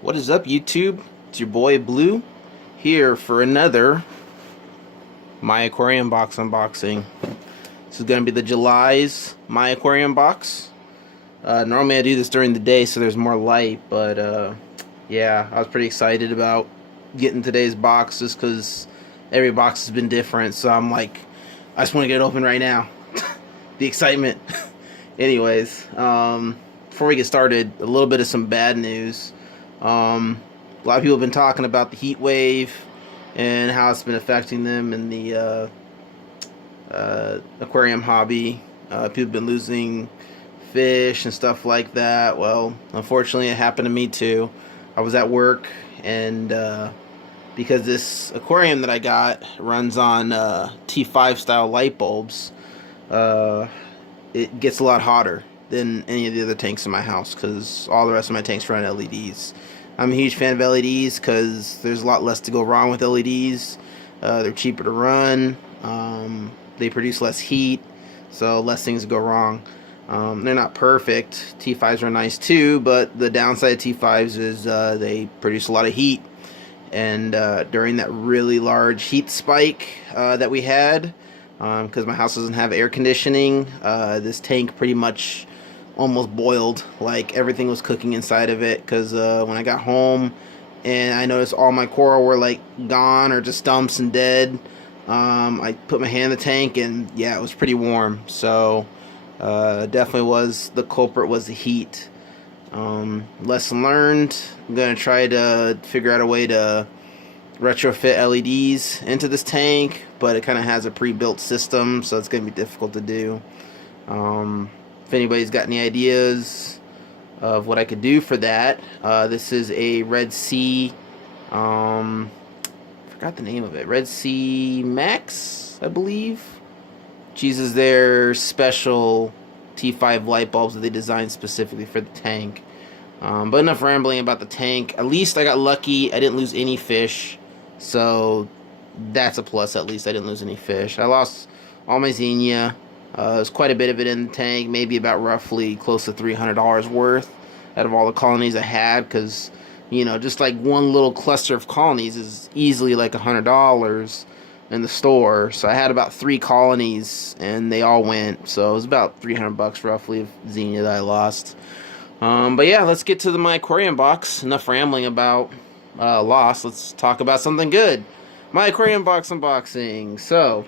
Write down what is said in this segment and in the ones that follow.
What is up, YouTube? It's your boy Blue here for another My Aquarium box unboxing. This is going to be the July's My Aquarium box. Normally I do this during the day so there's more light, but yeah, I was pretty excited about getting today's box just because every box has been different, so I'm like, I just want to get it open right now. The excitement. Anyways, before we get started, a little bit of some bad news. A lot of people have been talking about the heat wave and how it's been affecting them in the aquarium hobby. People have been losing fish and stuff like that. Well, unfortunately, it happened to me too. I was at work, and because this aquarium that I got runs on T5 style light bulbs, it gets a lot hotter than any of the other tanks in my house because all the rest of my tanks run LEDs. I'm a huge fan of LEDs because there's a lot less to go wrong with LEDs. They're cheaper to run. They produce less heat, so less things go wrong. They're not perfect. T5s are nice too, but the downside of T5s is they produce a lot of heat. And during that really large heat spike that we had, because my house doesn't have air conditioning, this tank pretty much almost boiled. Like everything was cooking inside of it, because when I got home and I noticed all my coral were like gone or just stumps and dead, I put my hand in the tank and yeah, it was pretty warm. So definitely was the culprit was the heat. Lesson learned. I'm gonna try to figure out a way to retrofit LEDs into this tank, but it kind of has a pre-built system, so it's gonna be difficult to do. If anybody's got any ideas of what I could do for that, this is a Red Sea, forgot the name of it, Red Sea Max, I believe. Uses their special T5 light bulbs that they designed specifically for the tank. But enough rambling about the tank. At least I got lucky. I didn't lose any fish, so that's a plus. At least I didn't lose any fish. I lost all my xenia. There's quite a bit of it in the tank, maybe about roughly close to $300 worth out of all the colonies I had, because, you know, just like one little cluster of colonies is easily like $100 in the store. So I had about 3 colonies and they all went, so it was about $300 roughly of xenia that I lost. But yeah, let's get to my aquarium box. Enough rambling about loss. Let's talk about something good. My aquarium box unboxing. So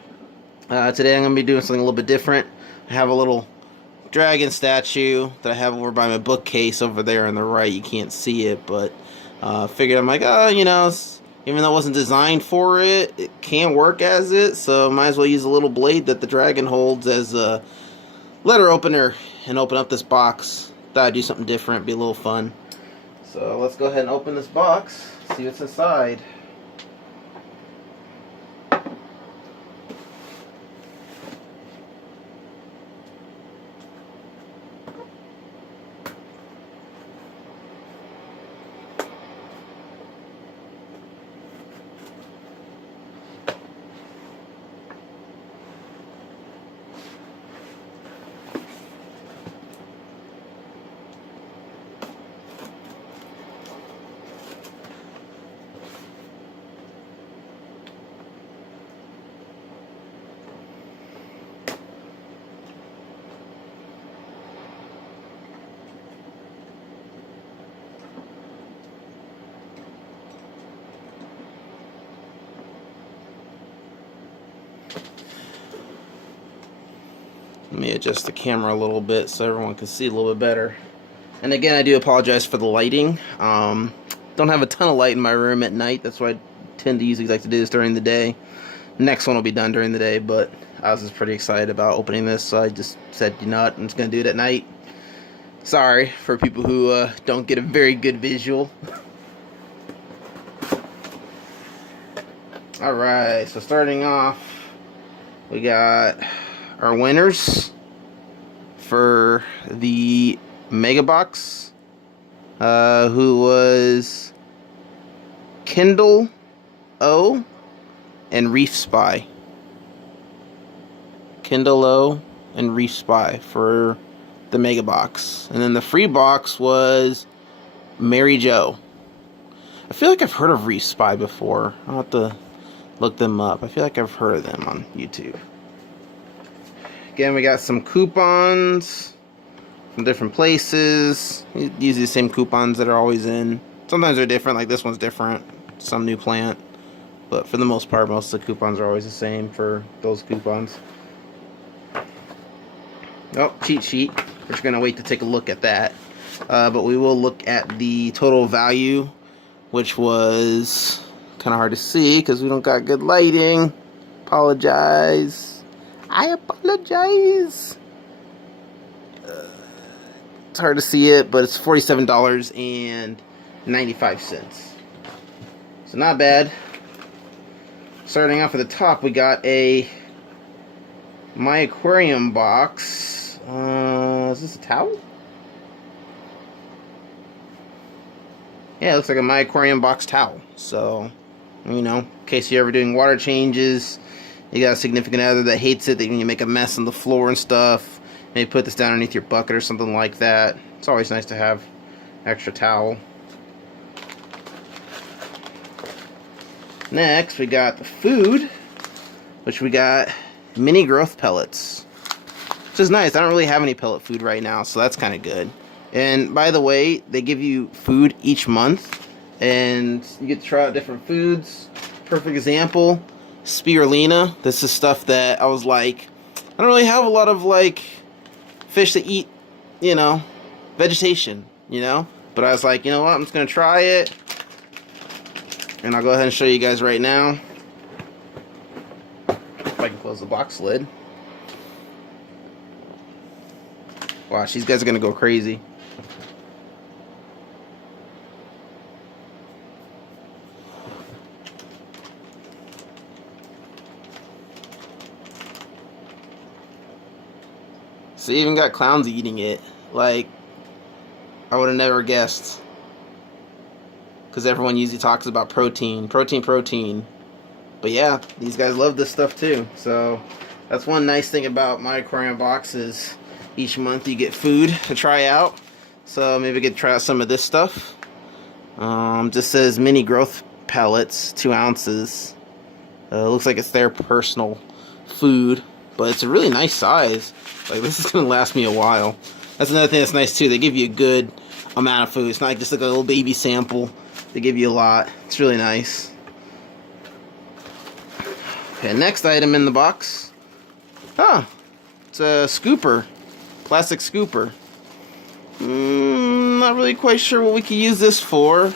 today I'm going to be doing something a little bit different. I have a little dragon statue that I have over by my bookcase over there on the right. You can't see it, but figured I'm like, oh, you know, even though it wasn't designed for it, it can work as it, so might as well use a little blade that the dragon holds as a letter opener and open up this box. Thought I'd do something different, be a little fun. So let's go ahead and open this box, see what's inside. Let me adjust the camera a little bit so everyone can see a little bit better. And again, I do apologize for the lighting. Don't have a ton of light in my room at night. That's why I tend to usually like to do this during the day. Next one will be done during the day, but I was just pretty excited about opening this, so I just said, you know what, I'm just going to do it at night. Sorry for people who don't get a very good visual. Alright, so starting off, we got our winners for the Mega Box, who was Kindle O and Reef Spy. Kindle O and Reef Spy for the Mega Box. And then the free box was Mary Jo. I feel like I've heard of Reef Spy before. I'll have to look them up. I feel like I've heard of them on YouTube. Again, we got some coupons from different places. Usually the same coupons that are always in. Sometimes they're different, like this one's different. Some new plant. But for the most part, most of the coupons are always the same for those coupons. Oh, cheat sheet. We're just going to wait to take a look at that. But we will look at the total value, which was kind of hard to see because we don't got good lighting. Apologize. I apologize. It's hard to see it, but it's $47.95. So not bad. Starting off at the top, we got a My Aquarium box. Is this a towel? Yeah, it looks like a My Aquarium box towel. So, you know, in case you're ever doing water changes, you got a significant other that hates it, that when you make a mess on the floor and stuff, maybe put this down underneath your bucket or something like that. It's always nice to have extra towel. Next, we got the food, which we got mini growth pellets, which is nice. I don't really have any pellet food right now, so that's kind of good. And by the way, they give you food each month, and you get to try out different foods. Perfect example, spirulina. This is stuff that I was like, I don't really have a lot of like fish that eat, you know, vegetation, you know. But I was like, you know what, I'm just gonna try it. And I'll go ahead and show you guys right now. If I can close the box lid. Watch, these guys are gonna go crazy. So you even got clowns eating it. Like, I would have never guessed. Because everyone usually talks about protein. But yeah, these guys love this stuff too. So that's one nice thing about My Aquarium boxes. Each month you get food to try out. So maybe we could try out some of this stuff. Just says mini growth pellets, 2 ounces. Looks like it's their personal food. But it's a really nice size. Like, this is going to last me a while. That's another thing that's nice too. They give you a good amount of food. It's not like just like a little baby sample. They give you a lot. It's really nice. Okay, next item in the box. Ah, it's a scooper. Plastic scooper. Not really quite sure what we could use this for,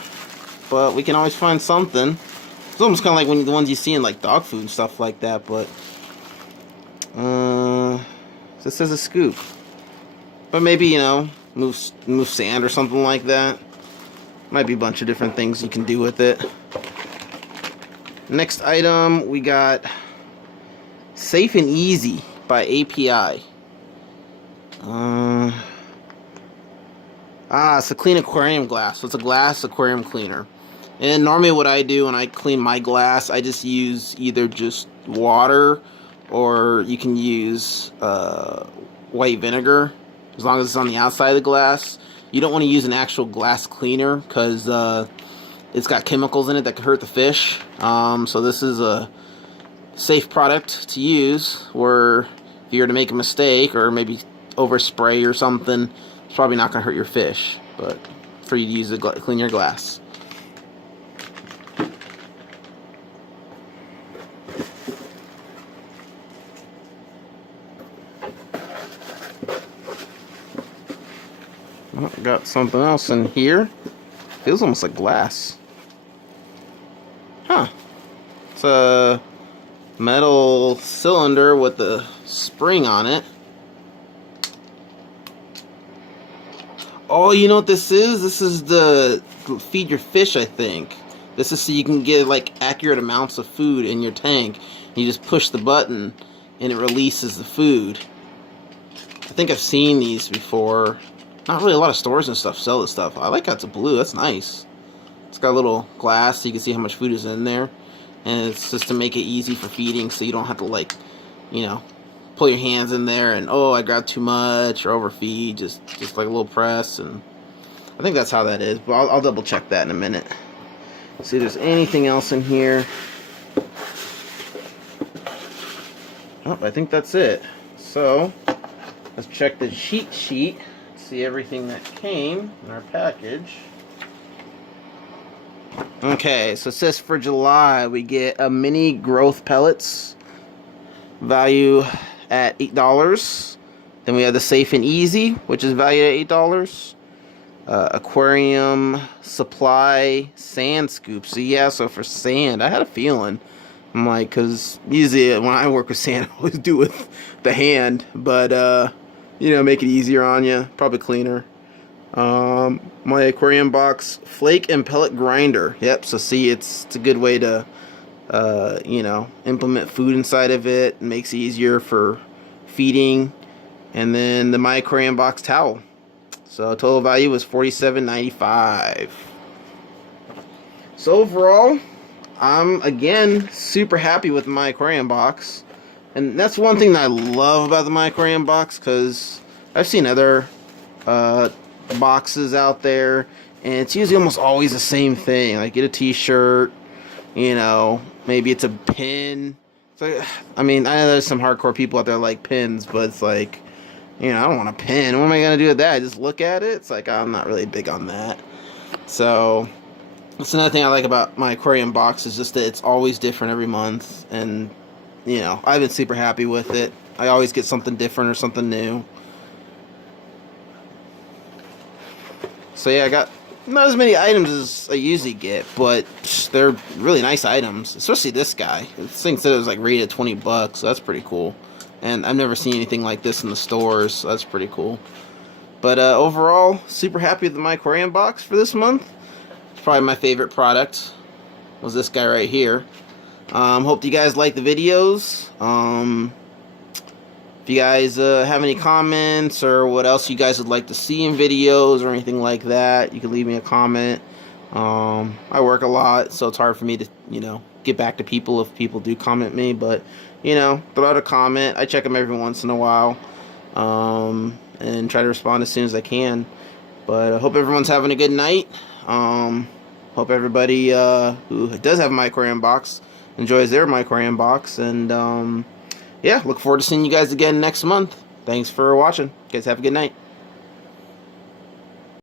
but we can always find something. It's almost kind of like the ones you see in like dog food and stuff like that, but this says a scoop. But maybe, you know, move sand or something like that. Might be a bunch of different things you can do with it. Next item, we got Safe and Easy by API. It's a clean aquarium glass. So it's a glass aquarium cleaner. And normally what I do when I clean my glass, I just use either just water, or you can use white vinegar, as long as it's on the outside of the glass. You don't want to use an actual glass cleaner because it's got chemicals in it that can hurt the fish. So this is a safe product to use, where if you were to make a mistake or maybe overspray or something, it's probably not going to hurt your fish. But for you to use to clean your glass. Oh, got something else in here. Feels almost like glass. Huh. It's a metal cylinder with a spring on it. Oh, you know what this is? This is the feed your fish, I think. This is so you can get like accurate amounts of food in your tank. You just push the button and it releases the food. I think I've seen these before. Not really a lot of stores and stuff sell this stuff. I like how it's blue. That's nice. It's got a little glass so you can see how much food is in there. And it's just to make it easy for feeding, so you don't have to, like, you know, pull your hands in there and, oh, I grabbed too much or overfeed. Just like a little press. And I think that's how that is. But I'll double check that in a minute. See if there's anything else in here. Oh, I think that's it. So, let's check the cheat sheet. See everything that came in our package. Okay, so it says for July we get a mini growth pellets, value at $8. Then we have the Safe and Easy, which is valued at $8. Aquarium supply sand scoops. So yeah, so for sand, I had a feeling. I'm like, because usually when I work with sand, I always do with the hand, but you know, make it easier on you, probably cleaner. My aquarium box flake and pellet grinder. Yep, so see, it's a good way to you know, implement food inside of it. It makes it easier for feeding. And then the my aquarium box towel. So total value was $47.95. So overall, I'm again super happy with my aquarium box. And that's one thing that I love about the my aquarium box, because I've seen other boxes out there, and it's usually almost always the same thing. Like, get a t-shirt, you know, maybe it's a pin. It's like, I mean, I know there's some hardcore people out there like pins, but it's like, you know, I don't want a pin. What am I going to do with that? Just look at it? It's like, I'm not really big on that. So that's another thing I like about my aquarium box, is just that it's always different every month. And, you know, I've been super happy with it. I always get something different or something new. So yeah, I got not as many items as I usually get, but they're really nice items. Especially this guy. This thing said it was like rated $20, so that's pretty cool. And I've never seen anything like this in the stores, so that's pretty cool. But overall, super happy with my aquarium box for this month. It's probably my favorite product, was this guy right here. Hope you guys like the videos. If you guys have any comments or what else you guys would like to see in videos or anything like that, you can leave me a comment. I work a lot, so it's hard for me to, you know, get back to people if people do comment me, but, you know, throw out a comment. I check them every once in a while, and try to respond as soon as I can. But I hope everyone's having a good night. Hope everybody who does have my aquarium box enjoys their my aquarium box, and yeah, look forward to seeing you guys again next month. Thanks for watching. You guys have a good night.